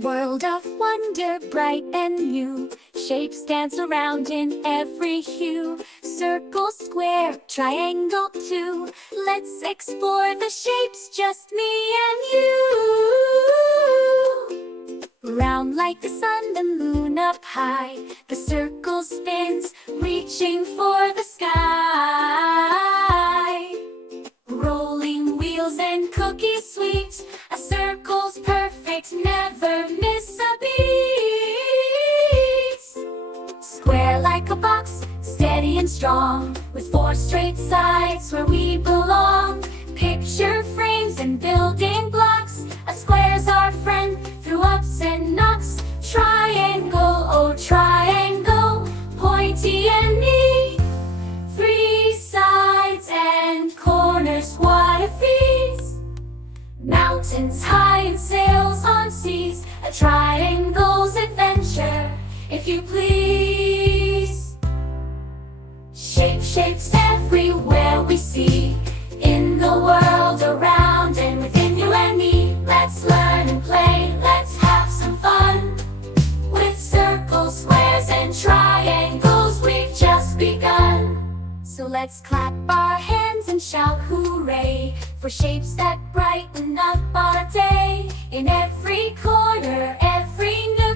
world of wonder, bright and new. Shapes dance around in every hue. Circle, square, triangle too. Let's explore the shapes, just me and you. Round like the sun, the moon up high. The circle spins, reaching for the sky. Rolling wheels and cookies sweet. A circle's perfect, never miss a beat. Square like a box, steady and strong. With 4 straight sides where we belong. Picture frames and building blocks. A square's our friend through ups and knocks. Triangle, oh triangle, pointy and neat. 3 sides and corners, what a feast. Mountains high and sails on seas. A triangle's adventure, if you please. Shapes everywhere we see. In the world around and within you and me. Let's learn and play, let's have some fun. With circles, squares and triangles, we've just begun. So let's clap our hands and shout hooray, for shapes that brighten up our day. In every corner, every nook,